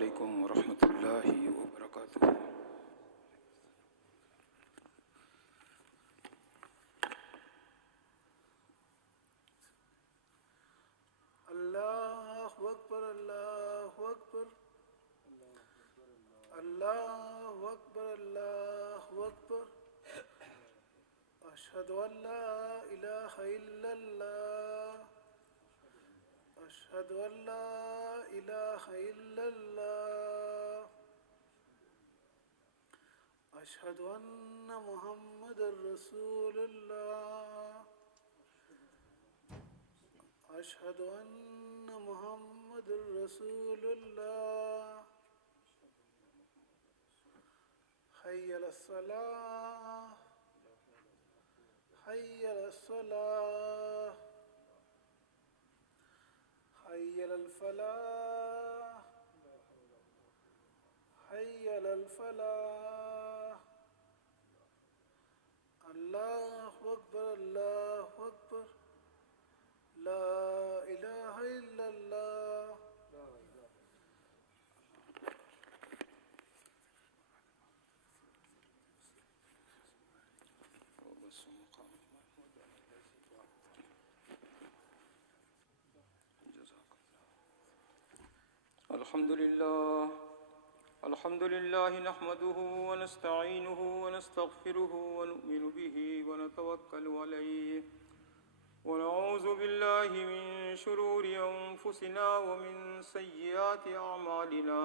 علیکم ورحمۃ اللہ وبرکاتہ۔ اللہ اکبر، اللہ اکبر، اللہ اکبر، اللہ اکبر، اشہد ان لا الہ الا اللہ، اشہد ان لا الہ الا اللہ، اشہد ان محمد رسول اللہ، اشہد ان محمد رسول اللہ، حی علی الصلاۃ، حی علی الصلاۃ، حی علی الفلاح، حی علی الفلاح، اللہ اکبر، اللہ اکبر، لا الہ الا اللہ۔ الحمد للہ نحمده ونستعینه ونستغفره ونؤمن به ونتوکل علیہ ونعوذ باللہ من شرور انفسنا ومن سیئات اعمالنا،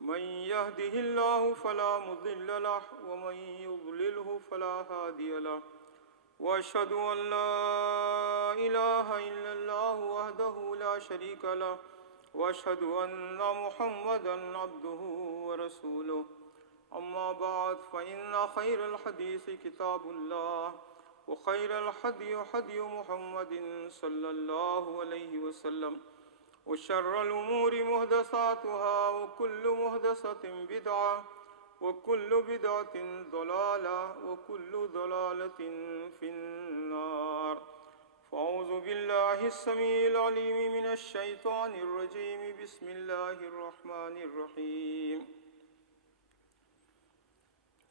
من يهده الله فلا مضل له ومن يضلله فلا هادي له، واشهد ان لا اله الا الله وحده لا شريك له، واشهد ان محمدا عبده ورسوله، اما بعد فان خير الحديث كتاب الله، وخير الهدي هدي محمد صلى الله عليه وسلم، وشر الامور محدثاتها وكل محدثة بدعة وكل بدعة ضلالة وكل ضلالة في النار، فأعوذ بالله السميع العليم من الشيطان الرجيم، بسم الله الرحمن الرحيم،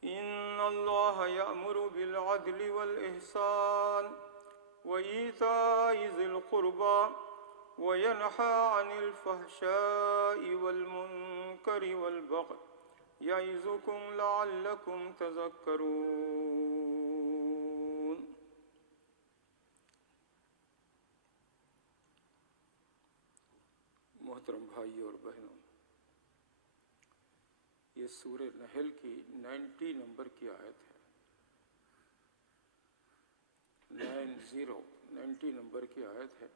إن الله يأمر بالعدل والإحسان وإيتاء ذي القربى وينهى عن الفحشاء والمنكر والبغي يعظكم لعلكم تذكرون۔ محترم بھائی اور بہنوں، یہ سورہ نحل کی 90 نمبر کی آیت ہے، 90 نمبر کی آیت ہے،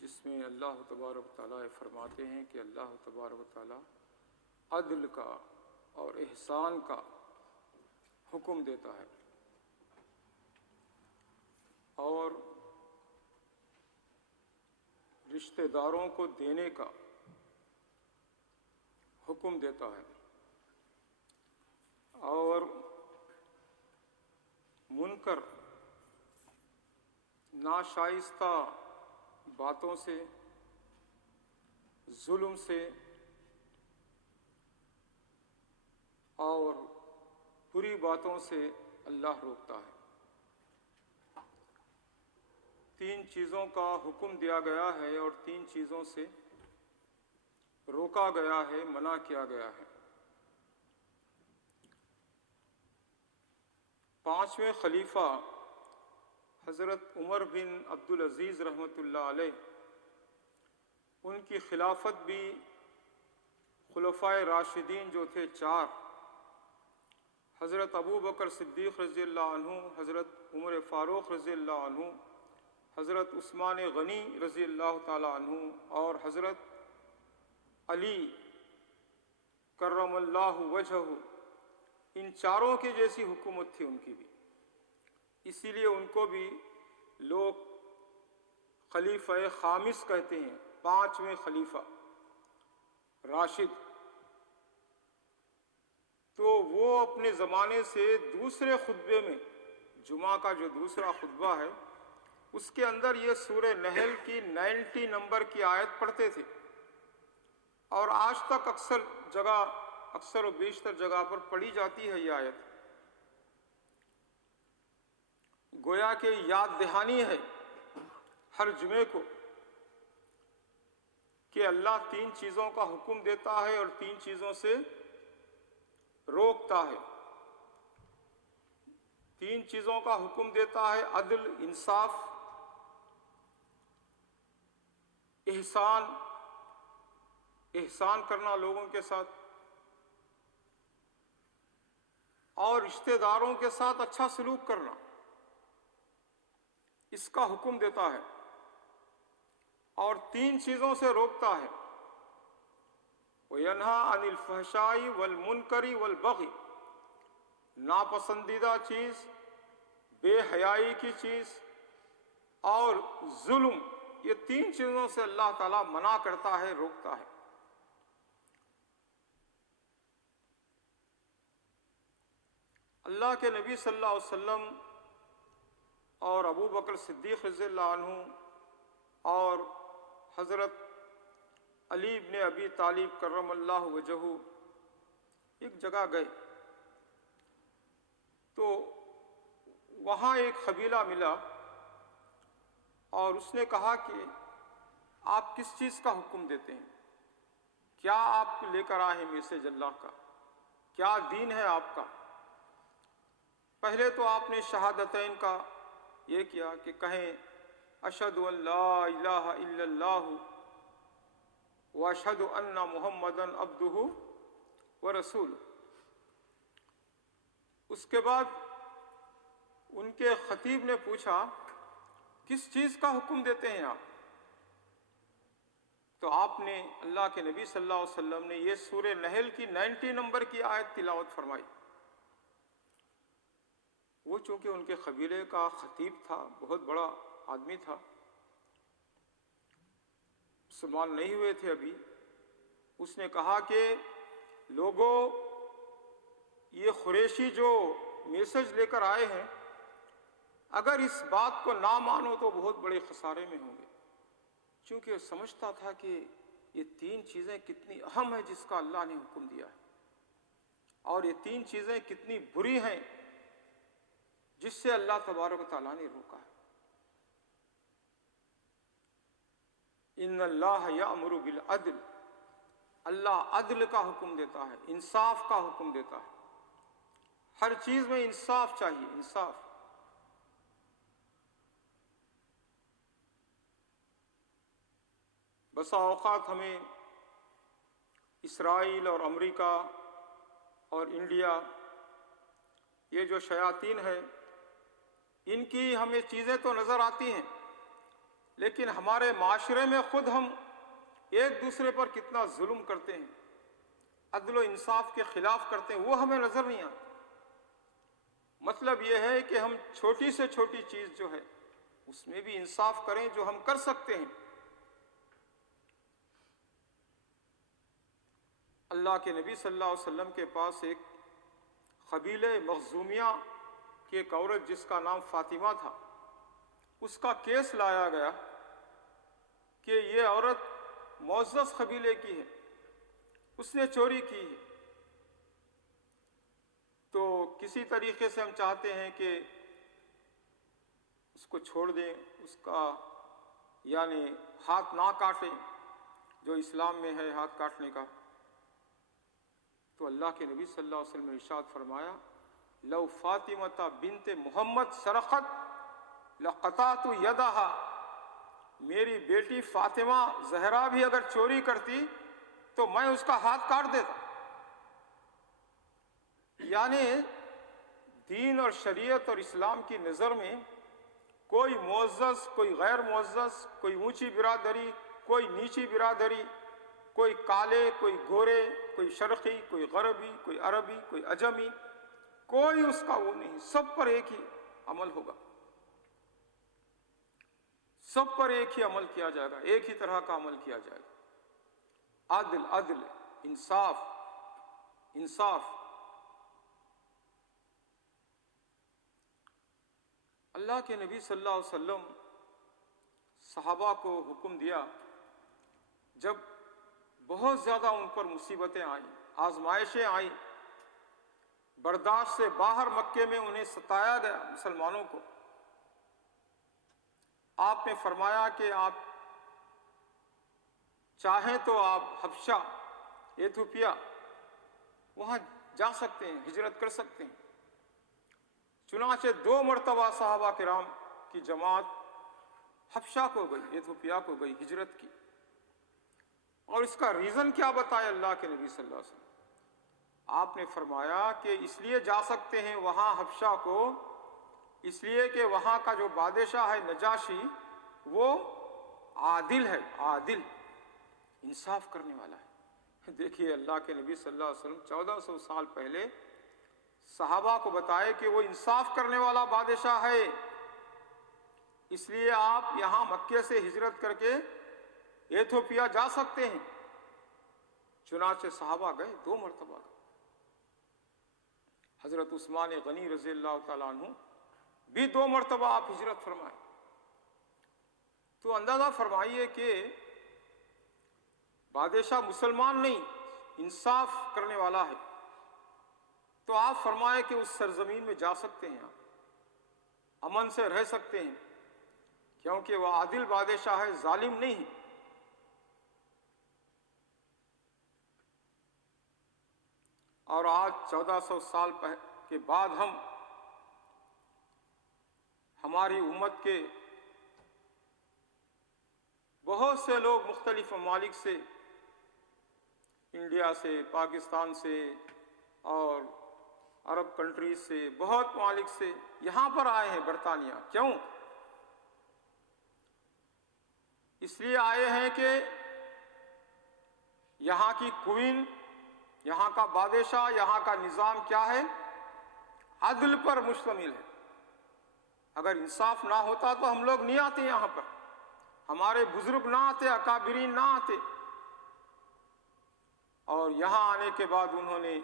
جس میں اللہ تبارک و تعالیٰ فرماتے ہیں کہ اللہ تبارک و تعالیٰ عدل کا اور احسان کا حکم دیتا ہے اور رشتہ داروں کو دینے کا حکم دیتا ہے، اور منکر ناشائستہ باتوں سے، ظلم سے اور بری باتوں سے اللہ روکتا ہے۔ 3 چیزوں کا حکم دیا گیا ہے اور 3 چیزوں سے روکا گیا ہے، منع کیا گیا ہے۔ 5ویں خلیفہ حضرت عمر بن عبدالعزیز رحمۃ اللہ علیہ، ان کی خلافت بھی خلفائے راشدین جو تھے 4، حضرت ابو بکر صدیق رضی اللہ عنہ، حضرت عمر فاروق رضی اللہ عنہ، حضرت عثمان غنی رضی اللہ تعالی عنہ اور حضرت علی کرم اللہ وجہہ، ان 4 کی جیسی حکومت تھی ان کی بھی، اسی لیے ان کو بھی لوگ خلیفہ خامس کہتے ہیں، 5ویں خلیفہ راشد۔ تو وہ اپنے زمانے سے دوسرے خطبے میں، جمعہ کا جو دوسرا خطبہ ہے، اس کے اندر یہ سورہ نحل کی 90 نمبر کی آیت پڑھتے تھے اور آج تک اکثر و بیشتر جگہ پر پڑھی جاتی ہے یہ آیت، گویا کہ یاد دہانی ہے ہر جمعے کو کہ اللہ 3 چیزوں کا حکم دیتا ہے اور 3 چیزوں سے روکتا ہے۔ 3 چیزوں کا حکم دیتا ہے: عدل، انصاف، احسان کرنا لوگوں کے ساتھ، اور رشتہ داروں کے ساتھ اچھا سلوک کرنا، اس کا حکم دیتا ہے۔ اور 3 چیزوں سے روکتا ہے: وَيَنْهَا عَنِ الْفَحْشَاءِ وَالْمُنْكَرِ وَالْبَغْيِ، ناپسندیدہ چیز، بے حیائی کی چیز اور ظلم، یہ 3 چیزوں سے اللہ تعالیٰ منع کرتا ہے، روکتا ہے۔ اللہ کے نبی صلی اللہ علیہ وسلم اور ابو بکر صدیق رضی اللہ عنہ اور حضرت علی بن ابی طالب کرم اللہ وجہہ ایک جگہ گئے تو وہاں ایک قبیلہ ملا اور اس نے کہا کہ آپ کس چیز کا حکم دیتے ہیں؟ کیا آپ لے کر آئے ہیں میسج اللہ کا؟ کیا دین ہے آپ کا؟ پہلے تو آپ نے شہادتین کا یہ کیا کہ کہیں اشہد ان لا الہ الا اللہ واشہد ان محمدً عبدہ ورسولہ۔ اس کے بعد ان کے خطیب نے پوچھا کس چیز کا حکم دیتے ہیں آپ؟ تو آپ نے، اللہ کے نبی صلی اللہ علیہ وسلم نے یہ سورہ نحل کی 90 نمبر کی آیت تلاوت فرمائی۔ وہ چونکہ ان کے قبیلے کا خطیب تھا، بہت بڑا آدمی تھا، مسلمان نہیں ہوئے تھے ابھی، اس نے کہا کہ لوگوں، یہ قریشی جو میسج لے کر آئے ہیں، اگر اس بات کو نہ مانو تو بہت بڑے خسارے میں ہوں گے، چونکہ وہ سمجھتا تھا کہ یہ 3 چیزیں کتنی اہم ہیں جس کا اللہ نے حکم دیا ہے، اور یہ 3 چیزیں کتنی بری ہیں جس سے اللہ تبارک و تعالیٰ نے روکا ہے۔ ان اللہ یأمر بالعدل، اللہ عدل کا حکم دیتا ہے، انصاف کا حکم دیتا ہے، ہر چیز میں انصاف چاہیے، انصاف۔ بسا اوقات ہمیں اسرائیل اور امریکہ اور انڈیا، یہ جو شیاطین ہے، ان کی ہمیں چیزیں تو نظر آتی ہیں، لیکن ہمارے معاشرے میں خود ہم ایک دوسرے پر کتنا ظلم کرتے ہیں، عدل و انصاف کے خلاف کرتے ہیں، وہ ہمیں نظر نہیں آتا۔ مطلب یہ ہے کہ ہم چھوٹی سے چھوٹی چیز جو ہے اس میں بھی انصاف کریں جو ہم کر سکتے ہیں۔ اللہ کے نبی صلی اللہ علیہ وسلم کے پاس ایک قبیلہ مخزومیہ کی ایک عورت جس کا نام فاطمہ تھا، اس کا کیس لایا گیا کہ یہ عورت معزز قبیلے کی ہے، اس نے چوری کی ہے، تو کسی طریقے سے ہم چاہتے ہیں کہ اس کو چھوڑ دیں، اس کا یعنی ہاتھ نہ کاٹیں، جو اسلام میں ہے ہاتھ کاٹنے کا۔ تو اللہ کے نبی صلی اللہ علیہ وسلم نے ارشاد فرمایا، لو فاطمہ بنت محمد سرقت لقطعت یدہا، میری بیٹی فاطمہ زہرا بھی اگر چوری کرتی تو میں اس کا ہاتھ کاٹ دیتا۔ یعنی دین اور شریعت اور اسلام کی نظر میں کوئی معزز، کوئی غیر معزز، کوئی اونچی برادری، کوئی نیچی برادری، کوئی کالے، کوئی گورے، کوئی شرقی، کوئی غربی، کوئی عربی، کوئی عجمی، کوئی اس کا وہ نہیں، سب پر ایک ہی عمل ہوگا، سب پر ایک ہی عمل کیا جائے گا، ایک ہی طرح کا عمل کیا جائے گا۔ عدل، عدل، انصاف، انصاف۔ اللہ کے نبی صلی اللہ علیہ وسلم صحابہ کو حکم دیا، جب بہت زیادہ ان پر مصیبتیں آئیں، آزمائشیں آئیں، برداشت سے باہر مکے میں انہیں ستایا گیا مسلمانوں کو۔ آپ نے فرمایا کہ آپ چاہیں تو آپ حبشہ، ایتھوپیا، وہاں جا سکتے ہیں، ہجرت کر سکتے ہیں۔ چنانچہ 2 مرتبہ صحابہ کرام کی جماعت حبشہ کو گئی، ایتھوپیا کو گئی، ہجرت کی۔ اور اس کا ریزن کیا بتایا اللہ کے نبی صلی اللہ علیہ وسلم؟ آپ نے فرمایا کہ اس لیے جا سکتے ہیں وہاں حبشہ کو، اس لیے کہ وہاں کا جو بادشاہ ہے نجاشی، وہ عادل ہے، عادل، انصاف کرنے والا ہے۔ دیکھیے اللہ کے نبی صلی اللہ علیہ وسلم 1400 سال پہلے صحابہ کو بتائے کہ وہ انصاف کرنے والا بادشاہ ہے، اس لیے آپ یہاں مکے سے ہجرت کر کے ایتھوپیا جا سکتے ہیں۔ چنانچہ صحابہ گئے، 2 مرتبہ گئے۔ حضرت عثمان غنی رضی اللہ تعالیٰ عنہ بھی 2 مرتبہ آپ ہجرت فرمائے۔ تو اندازہ فرمائیے کہ بادشاہ مسلمان نہیں، انصاف کرنے والا ہے، تو آپ فرمائے کہ اس سرزمین میں جا سکتے ہیں، آپ امن سے رہ سکتے ہیں، کیونکہ وہ عادل بادشاہ ہے، ظالم نہیں ہے۔ اور آج 1400 سال کے بعد ہماری امت کے بہت سے لوگ مختلف ممالک سے، انڈیا سے، پاکستان سے اور عرب کنٹریز سے، بہت ممالک سے یہاں پر آئے ہیں برطانیہ۔ کیوں؟ اس لیے آئے ہیں کہ یہاں کی کوئین، یہاں کا بادشاہ، یہاں کا نظام کیا ہے؟ عدل پر مشتمل ہے۔ اگر انصاف نہ ہوتا تو ہم لوگ نہیں آتے یہاں پر، ہمارے بزرگ نہ آتے، اکابرین نہ آتے۔ اور یہاں آنے کے بعد انہوں نے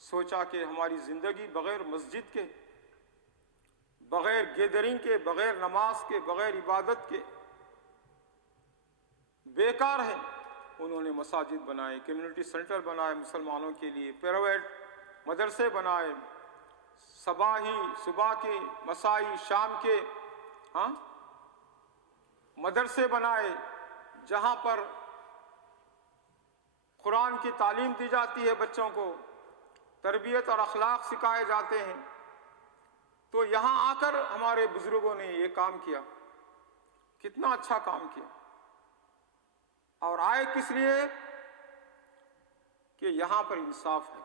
سوچا کہ ہماری زندگی بغیر مسجد کے، بغیر گیدرنگ کے، بغیر نماز کے، بغیر عبادت کے بیکار ہے۔ انہوں نے مساجد بنائے، کمیونٹی سینٹر بنائے مسلمانوں کے لیے، پرائیویٹ مدرسے بنائے، صبح کے، مسائی، شام کے مدرسے بنائے، جہاں پر قرآن کی تعلیم دی جاتی ہے، بچوں کو تربیت اور اخلاق سکھائے جاتے ہیں۔ تو یہاں آ کر ہمارے بزرگوں نے یہ کام کیا، کتنا اچھا کام کیا۔ اور آئے کس لیے؟ کہ یہاں پر انصاف ہے۔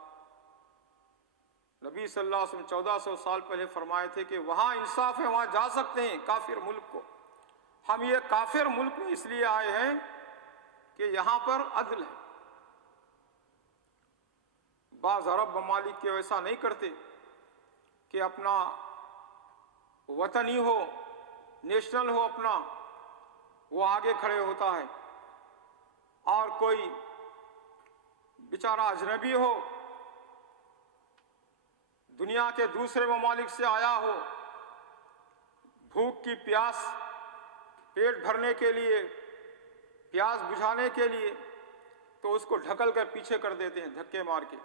نبی صلی اللہ علیہ وسلم 1400 سال پہلے فرمائے تھے کہ وہاں انصاف ہے، وہاں جا سکتے ہیں، کافر ملک کو۔ ہم یہ کافر ملک میں اس لیے آئے ہیں کہ یہاں پر عدل ہے۔ بعض عرب ممالک کے ویسا نہیں کرتے کہ اپنا وطنی ہو، نیشنل ہو اپنا، وہ آگے کھڑے ہوتا ہے، اور کوئی بیچارہ اجنبی ہو، دنیا کے دوسرے ممالک سے آیا ہو، بھوک کی پیاس پیٹ بھرنے کے لیے، پیاس بجھانے کے لیے، تو اس کو ڈھکل کر پیچھے کر دیتے ہیں دھکے مار کے۔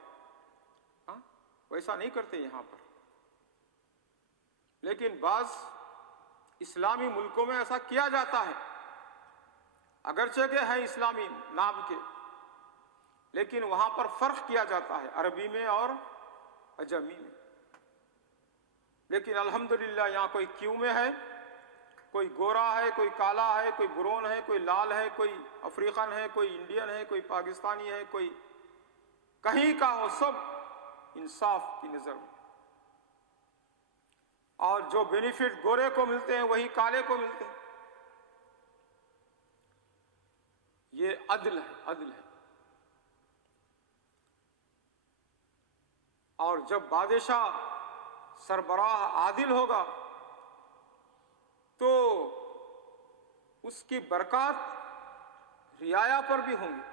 ویسا نہیں کرتے یہاں پر۔ لیکن بعض اسلامی ملکوں میں ایسا کیا جاتا ہے، اگرچہ کہ ہیں اسلامی نام کے، لیکن وہاں پر فرق کیا جاتا ہے عربی میں اور عجمی میں۔ لیکن الحمدللہ یہاں کوئی کیوں میں ہے، کوئی گورا ہے، کوئی کالا ہے، کوئی برون ہے، کوئی لال ہے، کوئی افریقن ہے، کوئی انڈین ہے، کوئی پاکستانی ہے، کوئی کہیں کا ہو، سب انصاف کی نظر میں۔ اور جو بینیفٹ گورے کو ملتے ہیں وہی کالے کو ملتے ہیں۔ یہ عدل ہے، عدل ہے۔ اور جب بادشاہ سربراہ عادل ہوگا تو اس کی برکات رعایا پر بھی ہوں گے،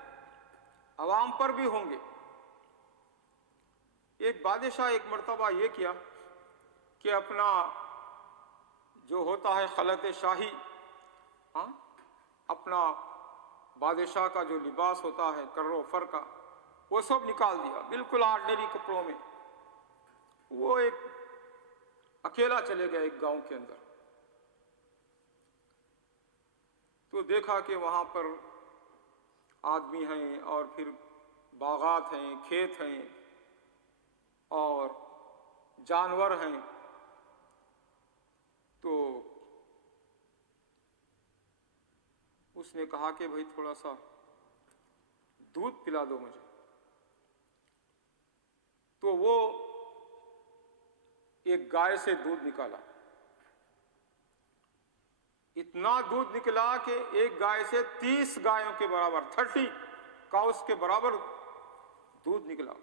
عوام پر بھی ہوں گے۔ ایک بادشاہ ایک مرتبہ یہ کیا کہ اپنا جو ہوتا ہے خلعت شاہی، اپنا بادشاہ کا جو لباس ہوتا ہے کر و فر کا، وہ سب نکال دیا، بالکل آرڈنری کپڑوں میں وہ ایک اکیلا چلے گیا ایک گاؤں کے اندر۔ تو دیکھا کہ وہاں پر آدمی ہیں اور پھر باغات ہیں، کھیت ہیں اور جانور ہیں، تو اس نے کہا کہ بھائی تھوڑا سا دودھ پلا دو مجھے۔ تو وہ ایک گائے سے دودھ نکالا، اتنا دودھ نکلا کہ ایک گائے سے 30 گایوں کے برابر، 30 کاؤس کے برابر دودھ نکلا۔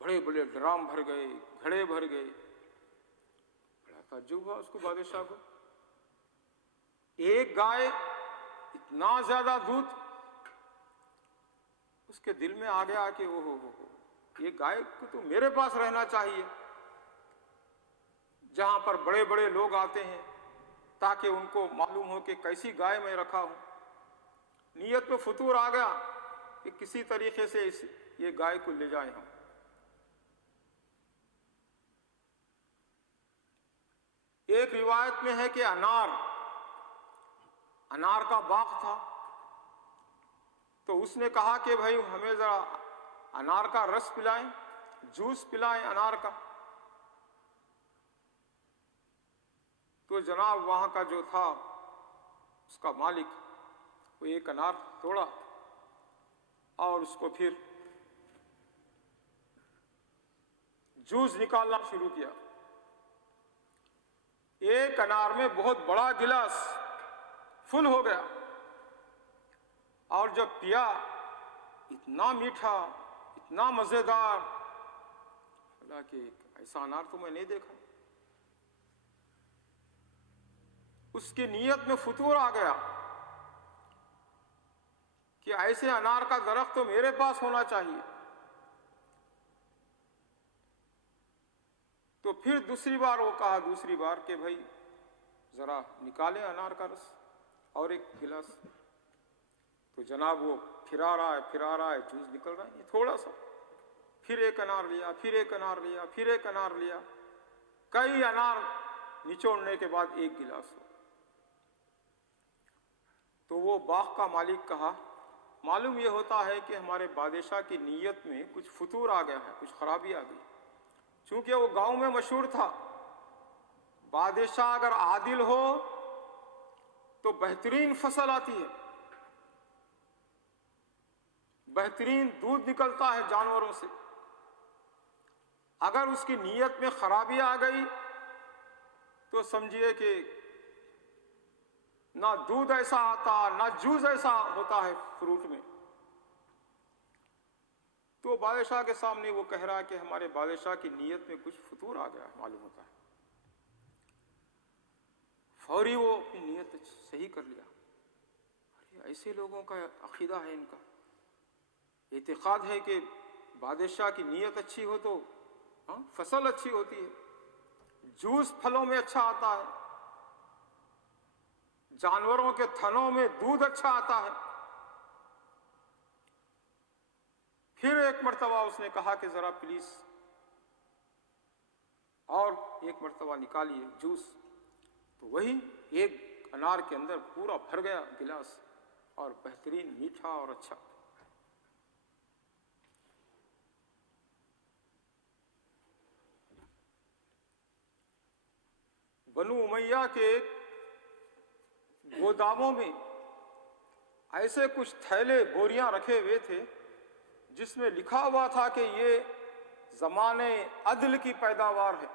بڑے بڑے ڈرام بھر گئے، گھڑے بھر گئے۔ بڑا تعجب ہوا اس کو، بادشاہ کو، ایک گائے اتنا زیادہ دودھ۔ اس کے دل میں آ گیا کہ او یہ گائے کو تو میرے پاس رہنا چاہیے، جہاں پر بڑے بڑے لوگ آتے ہیں، تاکہ ان کو معلوم ہو کہ کیسی گائے میں رکھا ہوں۔ نیت میں فطور آ گیا کہ کسی طریقے سے یہ گائے کو لے جائیں ہم۔ ایک روایت میں ہے کہ انار کا باغ تھا، تو اس نے کہا کہ بھائی ہمیں ذرا انار کا رس پلائیں، جوس پلائیں انار کا۔ تو جناب وہاں کا جو تھا اس کا مالک، وہ ایک انار توڑا اور اس کو پھر جوس نکالنا شروع کیا۔ ایک انار میں بہت بڑا گلاس فل ہو گیا، اور جب پیا اتنا میٹھا، اتنا مزیدار، حالانکہ ایسا انار تو میں نہیں دیکھا۔ اس کی نیت میں فطور آ گیا کہ ایسے انار کا درخت تو میرے پاس ہونا چاہیے۔ تو پھر دوسری بار وہ کہا، دوسری بار کہ بھائی ذرا نکالیں انار کا رس اور ایک گلاس۔ تو جناب وہ پھرا رہا ہے، جوس نکل رہا ہے تھوڑا سا، پھر ایک انار لیا، پھر ایک انار لیا، پھر ایک انار لیا، کئی انار نچوڑنے کے بعد ایک گلاس ہو۔ تو وہ باغ کا مالک کہا، معلوم یہ ہوتا ہے کہ ہمارے بادشاہ کی نیت میں کچھ فطور آ گیا ہے، کچھ خرابی آ گئی۔ چونکہ وہ گاؤں میں مشہور تھا، بادشاہ اگر عادل ہو تو بہترین فصل آتی ہے، بہترین دودھ نکلتا ہے جانوروں سے۔ اگر اس کی نیت میں خرابی آ گئی تو سمجھیے کہ نہ دودھ ایسا آتا، نہ جوس ایسا ہوتا ہے فروٹ میں۔ تو بادشاہ کے سامنے وہ کہہ رہا ہے کہ ہمارے بادشاہ کی نیت میں کچھ فطور آ گیا معلوم ہوتا ہے۔ فوری وہ اپنی نیت صحیح کر لیا۔ ایسے لوگوں کا عقیدہ ہے، ان کا اعتقاد ہے کہ بادشاہ کی نیت اچھی ہو تو فصل اچھی ہوتی ہے، جوس پھلوں میں اچھا آتا ہے، جانوروں کے تھنوں میں دودھ اچھا آتا ہے۔ پھر ایک مرتبہ اس نے کہا کہ ذرا پلیز اور ایک مرتبہ نکالیے جوس۔ تو وہی ایک انار کے اندر پورا بھر گیا گلاس، اور بہترین میٹھا اور اچھا۔ بنو امیہ کے گوداموں میں ایسے کچھ تھیلے، بوریاں رکھے ہوئے تھے جس میں لکھا ہوا تھا کہ یہ زمانے عدل کی پیداوار ہے۔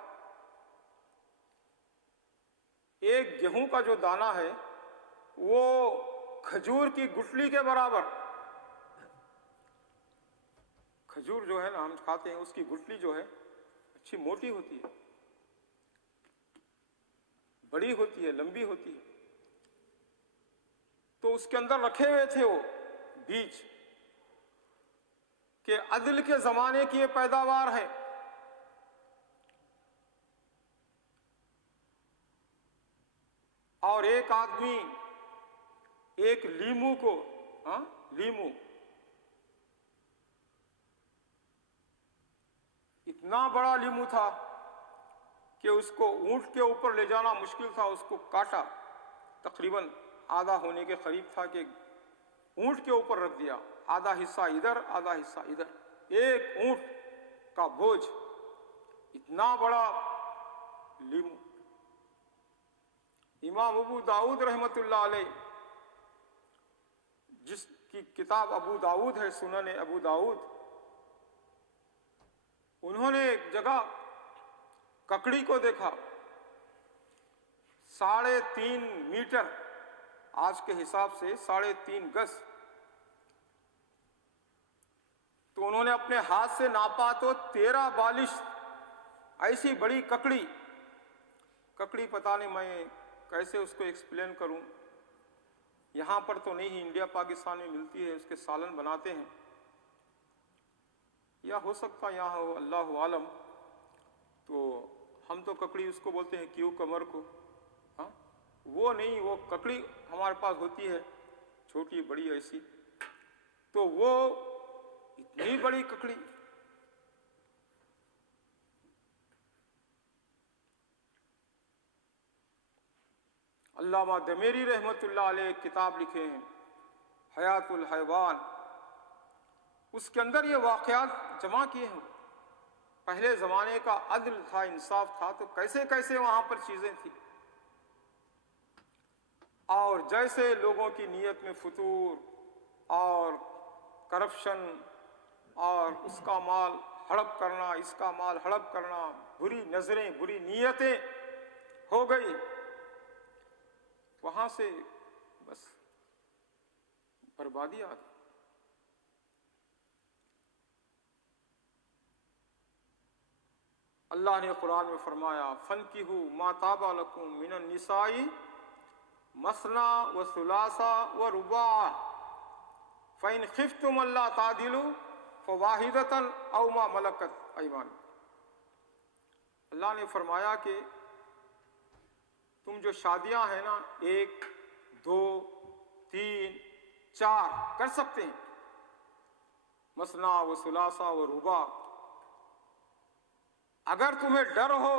ایک گیہوں کا جو دانہ ہے وہ کھجور کی گٹلی کے برابر، کھجور جو ہے نا ہم کھاتے ہیں، اس کی گٹلی جو ہے اچھی موٹی ہوتی ہے، بڑی ہوتی ہے، لمبی ہوتی ہے۔ تو اس کے اندر رکھے ہوئے تھے وہ بیج کہ عدل کے زمانے کی یہ پیداوار ہے۔ اور ایک آدمی ایک لیمو کو ہاں لیمو، اتنا بڑا لیمو تھا کہ اس کو اونٹ کے اوپر لے جانا مشکل تھا. اس کو کاٹا، تقریباً آدھا ہونے کے قریب تھا کہ اونٹ کے اوپر رکھ دیا، آدھا حصہ ادھر آدھا حصہ ادھر، ایک اونٹ کا بوجھ، اتنا بڑا لیمو. امام ابو داؤد رحمۃ اللہ علیہ، جس کی کتاب ابو داؤد ہے، سنن ابو داؤد، انہوں نے ایک جگہ ککڑی کو دیکھا 3.5 میٹر، آج کے حساب سے 3.5 گز. تو انہوں نے اپنے ہاتھ سے ناپا تو 13 بالش، ایسی بڑی ککڑی. پتہ نہیں میں کیسے اس کو ایکسپلین کروں، یہاں پر تو نہیں، انڈیا پاکستان میں ملتی ہے، اس کے سالن بناتے ہیں، یا ہو سکتا یہاں ہو، اللہ عالم. تو ہم تو ککڑی اس کو بولتے ہیں کیوکمبر کو، ہاں وہ نہیں، وہ ککڑی ہمارے پاس ہوتی ہے چھوٹی بڑی ایسی. تو وہ اتنی بڑی ککڑی. علامہ دمیری رحمۃ اللہ علیہ ایک کتاب لکھے ہیں حیات الحیوان، اس کے اندر یہ واقعات جمع کیے ہیں. پہلے زمانے کا عدل تھا، انصاف تھا، تو کیسے کیسے وہاں پر چیزیں تھیں، اور جیسے لوگوں کی نیت میں فتور اور کرپشن اور اس کا مال ہڑپ کرنا، اس کا مال ہڑپ کرنا، بری نظریں، بری نیتیں ہو گئی، وہاں سے بس بربادی آ گئی. اللہ نے قرآن میں فرمایا فَانْكِحُوا مَا طَابَ لَكُم مِّنَ النِّسَاءِ مَثْنَىٰ وَثُلَاثَ وَرُبَاعَ فَإِنْ خِفْتُمْ أَلَّا تَعْدِلُوا فَوَاحِدَةً أَوْ مَا مَلَكَتْ أَيْمَانُكُمْ. اللہ نے فرمایا کہ تم جو شادیاں ہیں نا، 1 2 3 4 کر سکتے ہیں، مثنیٰ و ثلاثہ و رباع. اگر تمہیں ڈر ہو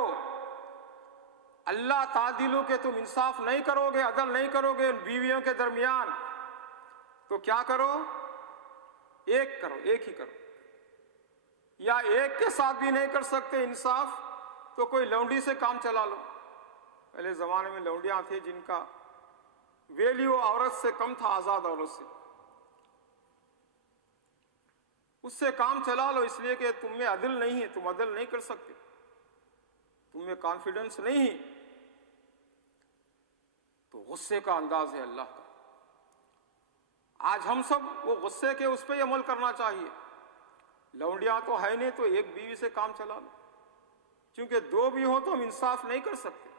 اللہ تعدیلو کہ تم انصاف نہیں کرو گے، عدل نہیں کرو گے بیویوں کے درمیان، تو کیا کرو؟ ایک کرو، ایک ہی کرو. یا ایک کے ساتھ بھی نہیں کر سکتے انصاف تو کوئی لونڈی سے کام چلا لو. پہلے زمانے میں لونڈیاں تھے جن کا ویلیو عورت سے کم تھا، آزاد عورت سے، اس سے کام چلا لو، اس لیے کہ تم میں عدل نہیں ہے، تم عدل نہیں کر سکتے، تم میں کانفیڈنس نہیں ہے. تو غصے کا انداز ہے اللہ کا. آج ہم سب وہ غصے کے اس پہ ہی عمل کرنا چاہیے. لونڈیاں تو ہے نہیں تو ایک بیوی سے کام چلا لو، کیونکہ 2 بھی ہو تو ہم انصاف نہیں کر سکتے.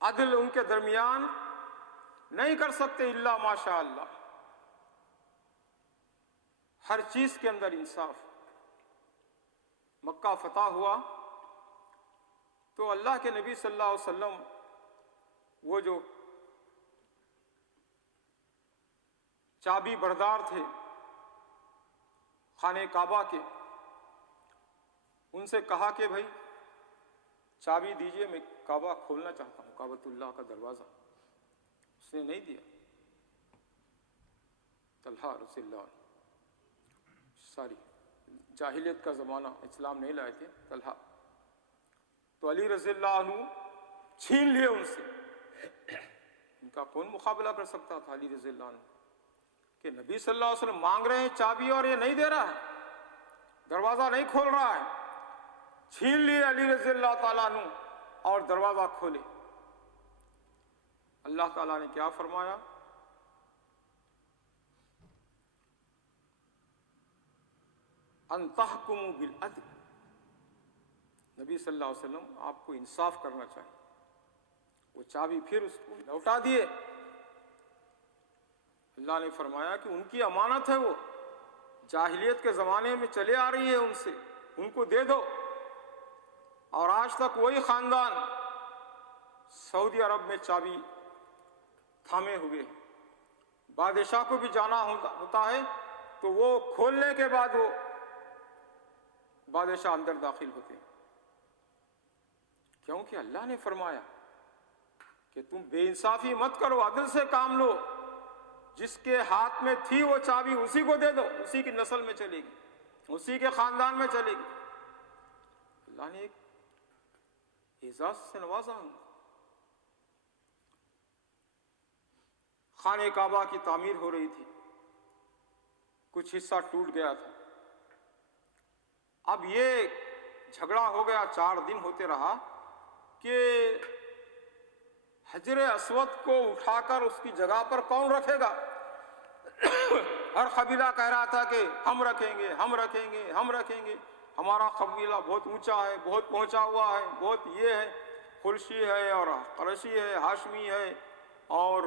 عدل ان کے درمیان نہیں کر سکتے الا ماشاء اللہ. ہر چیز کے اندر انصاف. مکہ فتح ہوا تو اللہ کے نبی صلی اللہ علیہ وسلم وہ جو چابی بردار تھے خانہ کعبہ کے، ان سے کہا کہ بھائی چابی دیجئے، میں کعبہ کھولنا چاہتا ہوں، کعبۃ اللہ کا دروازہ. اس نے نہیں دیا. طلحہ رضی اللہ عنہ، ساری جاہلیت کا زمانہ، اسلام نہیں لائے تھے طلحہ، تو علی رضی اللہ عنہ چھین لیے ان سے. ان کا کون مقابلہ کر سکتا تھا علی رضی اللہ عنہ، کہ نبی صلی اللہ علیہ وسلم مانگ رہے ہیں چابی اور یہ نہیں دے رہا ہے، دروازہ نہیں کھول رہا ہے. چھین لیے علی رضی اللہ تعالیٰ عنہ اور دروازہ کھولے. اللہ تعالیٰ نے کیا فرمایا؟ ان تحکموا بالعدل. نبی صلی اللہ علیہ وسلم آپ کو انصاف کرنا چاہیے. وہ چابی پھر اس کو لوٹا دیے. اللہ نے فرمایا کہ ان کی امانت ہے، وہ جاہلیت کے زمانے میں چلے آ رہی ہے، ان سے ان کو دے دو. اور آج تک وہی خاندان سعودی عرب میں چابی تھامے ہوئے. بادشاہ کو بھی جانا ہوتا ہے تو وہ کھولنے کے بعد وہ بادشاہ اندر داخل ہوتے ہیں، کیونکہ اللہ نے فرمایا کہ تم بے انصافی مت کرو، عدل سے کام لو، جس کے ہاتھ میں تھی وہ چابی اسی کو دے دو، اسی کی نسل میں چلے گی، اسی کے خاندان میں چلے گی۔ اللہ نے ایک اعزاز سے نوازا ہوں۔ خانہ کعبہ کی تعمیر ہو رہی تھی، کچھ حصہ ٹوٹ گیا تھا، اب یہ جھگڑا ہو گیا، 4 دن ہوتے رہا کہ حجر اسود کو اٹھا کر اس کی جگہ پر کون رکھے گا؟ ہر قبیلہ کہہ رہا تھا کہ ہم رکھیں گے، ہم رکھیں گے، ہم رکھیں گے، ہمارا قبیلہ بہت اونچا ہے، بہت پہنچا ہوا ہے، بہت یہ ہے، قرشی ہے اور قرشی ہے، ہاشمی ہے اور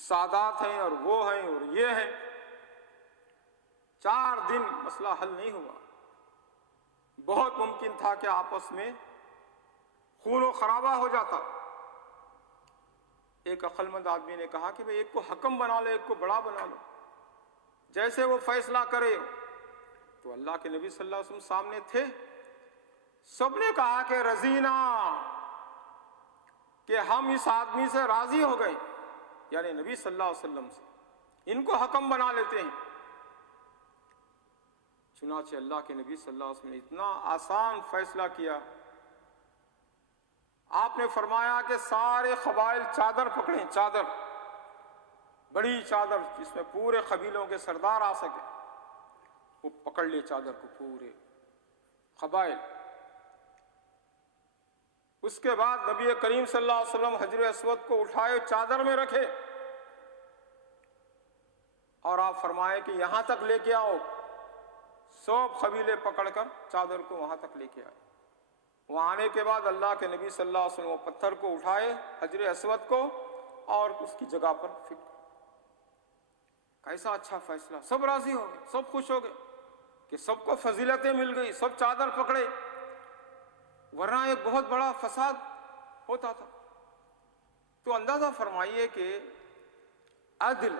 سادات ہیں اور وہ ہیں اور یہ ہیں۔ 4 دن مسئلہ حل نہیں ہوا، بہت ممکن تھا کہ آپس میں خون و خرابہ ہو جاتا۔ ایک عقل مند آدمی نے کہا کہ بھئی ایک کو حکم بنا لو، ایک کو بڑا بنا لو، جیسے وہ فیصلہ کرے۔ تو اللہ کے نبی صلی اللہ علیہ وسلم سامنے تھے، سب نے کہا کہ رضینا، کہ ہم اس آدمی سے راضی ہو گئے، یعنی نبی صلی اللہ علیہ وسلم سے، ان کو حکم بنا لیتے ہیں۔ چنانچہ اللہ کے نبی صلی اللہ علیہ وسلم نے اتنا آسان فیصلہ کیا، آپ نے فرمایا کہ سارے قبائل چادر پکڑیں، چادر، بڑی چادر جس میں پورے قبیلوں کے سردار آ سکے، وہ پکڑ لے چادر کو پورے قبائل۔ اس کے بعد نبی کریم صلی اللہ علیہ وسلم حجر اسود کو اٹھائے، چادر میں رکھے اور آپ فرمائے کہ یہاں تک لے کے آؤ۔ سب قبیلے پکڑ کر چادر کو وہاں تک لے کے آئے۔ وہاں آنے کے بعد اللہ کے نبی صلی اللہ علیہ وسلم وہ پتھر کو اٹھائے، حجر اسود کو، اور اس کی جگہ پر فٹ۔ کیسا اچھا فیصلہ، سب راضی ہو گئے، سب خوش ہو گئے کہ سب کو فضیلتیں مل گئی، سب چادر پکڑے، ورنہ ایک بہت بڑا فساد ہوتا تھا۔ تو اندازہ فرمائیے کہ عدل،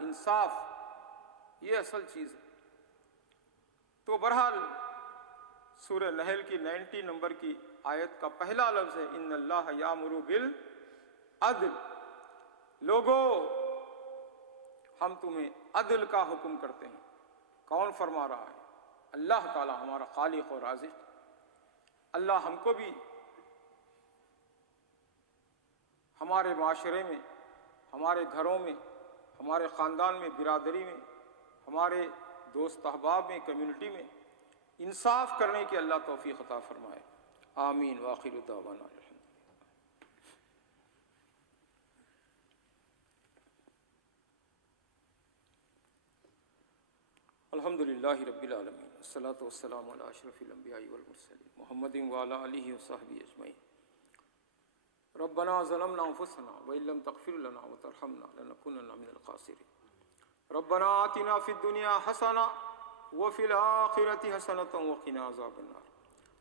انصاف، یہ اصل چیز ہے۔ تو بہرحال سورہ نحل کی 90 نمبر کی آیت کا پہلا لفظ ہے ان اللہ یامر بالعدل، لوگو ہم تمہیں عدل کا حکم کرتے ہیں۔ کون فرما رہا ہے؟ اللہ تعالی، ہمارا خالق و رازق۔ اللہ ہم کو بھی ہمارے معاشرے میں، ہمارے گھروں میں، ہمارے خاندان میں، برادری میں، ہمارے دوست احباب میں، کمیونٹی میں انصاف کرنے کی اللہ توفیق عطا فرمائے۔ آمین۔ وآخر دعوانا الحمد للہ رب العالمین، والصلاة والسلام علی اشرف الانبیاء والمرسلین محمد وعلی آلہ وصحبہ اجمعین۔ ربنا ظلمنا انفسنا وان لم تغفر لنا وترحمنا لنکونن من الخاسرین۔ ربنا آتنا فی الدنیا حسنہ وفی الآخرۃ حسنۃ وقنا عذاب النار۔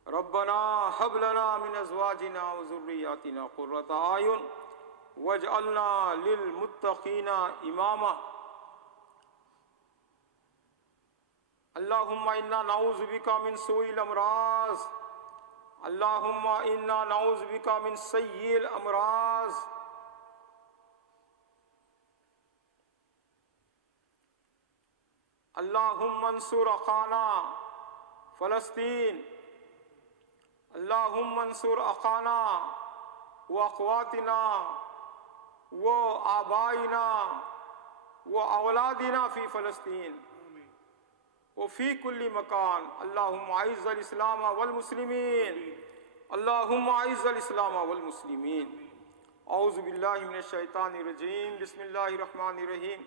ربنا هب لنا من ازواجنا وذریاتنا قرۃ اعین واجعلنا للمتقین اماما۔ اللہم انا نعوذ بک من سوء الامراض، اللہم انا نعوذ بک من سیء الامراض۔ اللہم انصر اخانا فلسطین، اللہم انصر اخانا و اخواتنا و آبائنا و اولادنا فی فلسطین وفی کل مکان۔ اللہم اعز الاسلام والمسلمین، اللہم اعز الاسلام والمسلمین۔ اعوذ باللہ من الشیطان الرجیم، بسم اللہ الرحمن الرحیم۔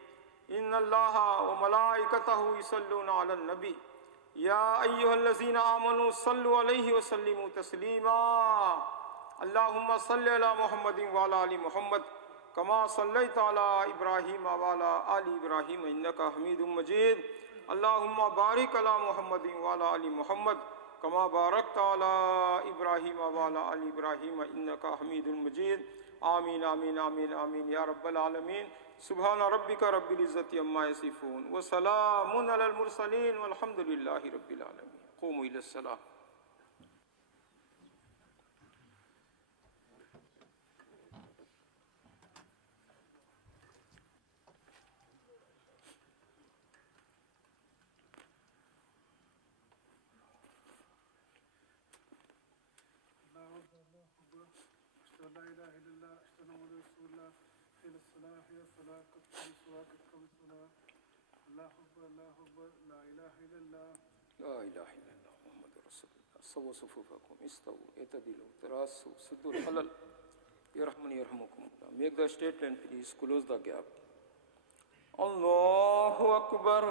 ان اللہ وملائکتہ یصلون علی النبی یا ایہا الذین آمنوا صلوا علیہ وسلموا تسلیما۔ اللہم صل علی محمد وعلی آل محمد کما صلیت علی ابراہیم وعلی آل ابراہیم انک حمید مجید۔ اللہم بارک علی محمد وعلی آل محمد کما بارکت علی ابراہیم وعلی آل ابراہیم انک حمید مجید۔ آمین آمین آمین آمین یا رب العالمین۔ سبحان ربک رب العزت عما یصفون وسلام علی المرسلین والحمد للہ رب العالمین. قوموا الی الصلاۃ. لا إله إلا الله أشهد أن محمد رسول الله حي على الصلاة حي على الصلاة قد قامت الصلاة قد قامت الصلاة الله أكبر الله أكبر لا إله إلا الله لا الہ الا اللہ محمد رسول اللہ. سووا صفوفکم استووا اعتدلوا تراصوا سدوا الخلل یرحمنی یرحمکم اللہ. Make the straight line please. Close the gap. اللہ اکبر.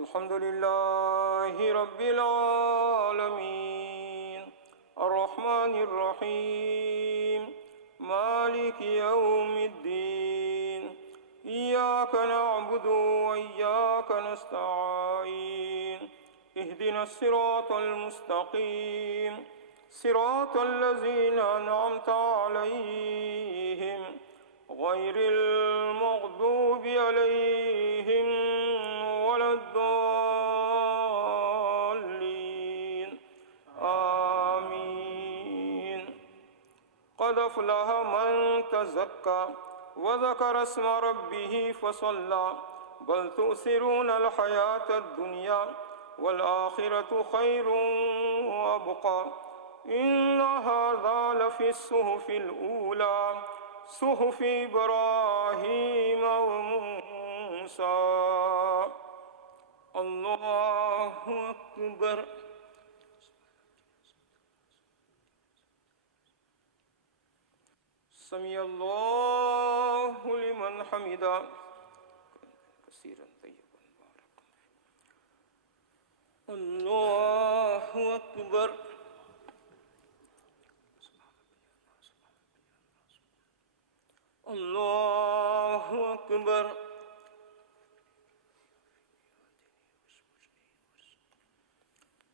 الحمد للہ رب العالمین الرحمن الرحیم مالک یوم الدین ایاک نعبد وإیاک نستعین اہدنا الصراط المستقیم صراط الذین انعمت علیہم غیر المغضوب علیہم ولا الضالین آمین. قد افلح من تزکى وذكر اسم ربه فصلى بل تؤثرون الحياة الدنيا والآخرة خير وأبقى إن هذا لفي الصحف الأولى صحف إبراهيم وموسى. اللہ اکبر. سمیع اللہ لمن حمدا کثیرا طیبا مبارکا. اللہ اکبر. اللہ اکبر.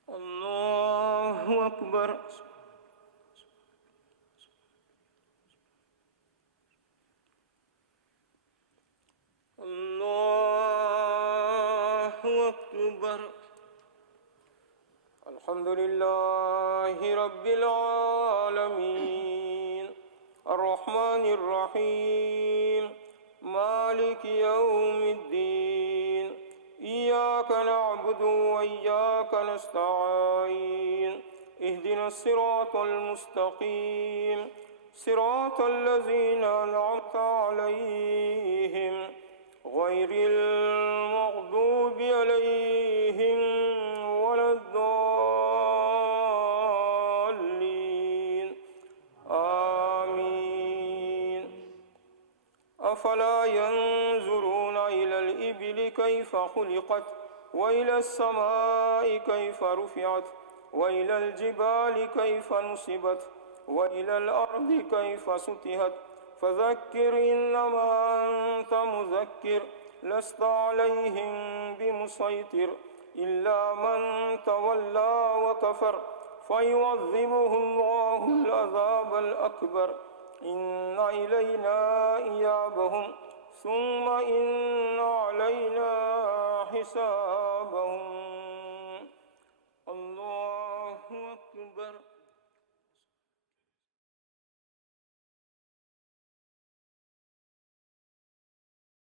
اللہ اکبر. اللہ اکبر. الحمد للہ رب العالمین الرحمن الرحیم مالک یوم الدین ایاک نعبد وإیاک نستعین اہدنا الصراط المستقیم صراط الذین انعمت علیہم غیر المغضوب علیہم ولا الضالین آمین. افلا ينظرون إلى الإبل كيف خلقت وإلى السماء كيف رفعت وإلى الجبال كيف نصبت وإلى الأرض كيف سطحت فذكر إنما أنت مذكر لست عليهم بمسيطر إلا من تولى وكفر فيعذبه الله العذاب الأكبر إن إلينا إيابهم ثم إن علينا حسابهم. الله أكبر.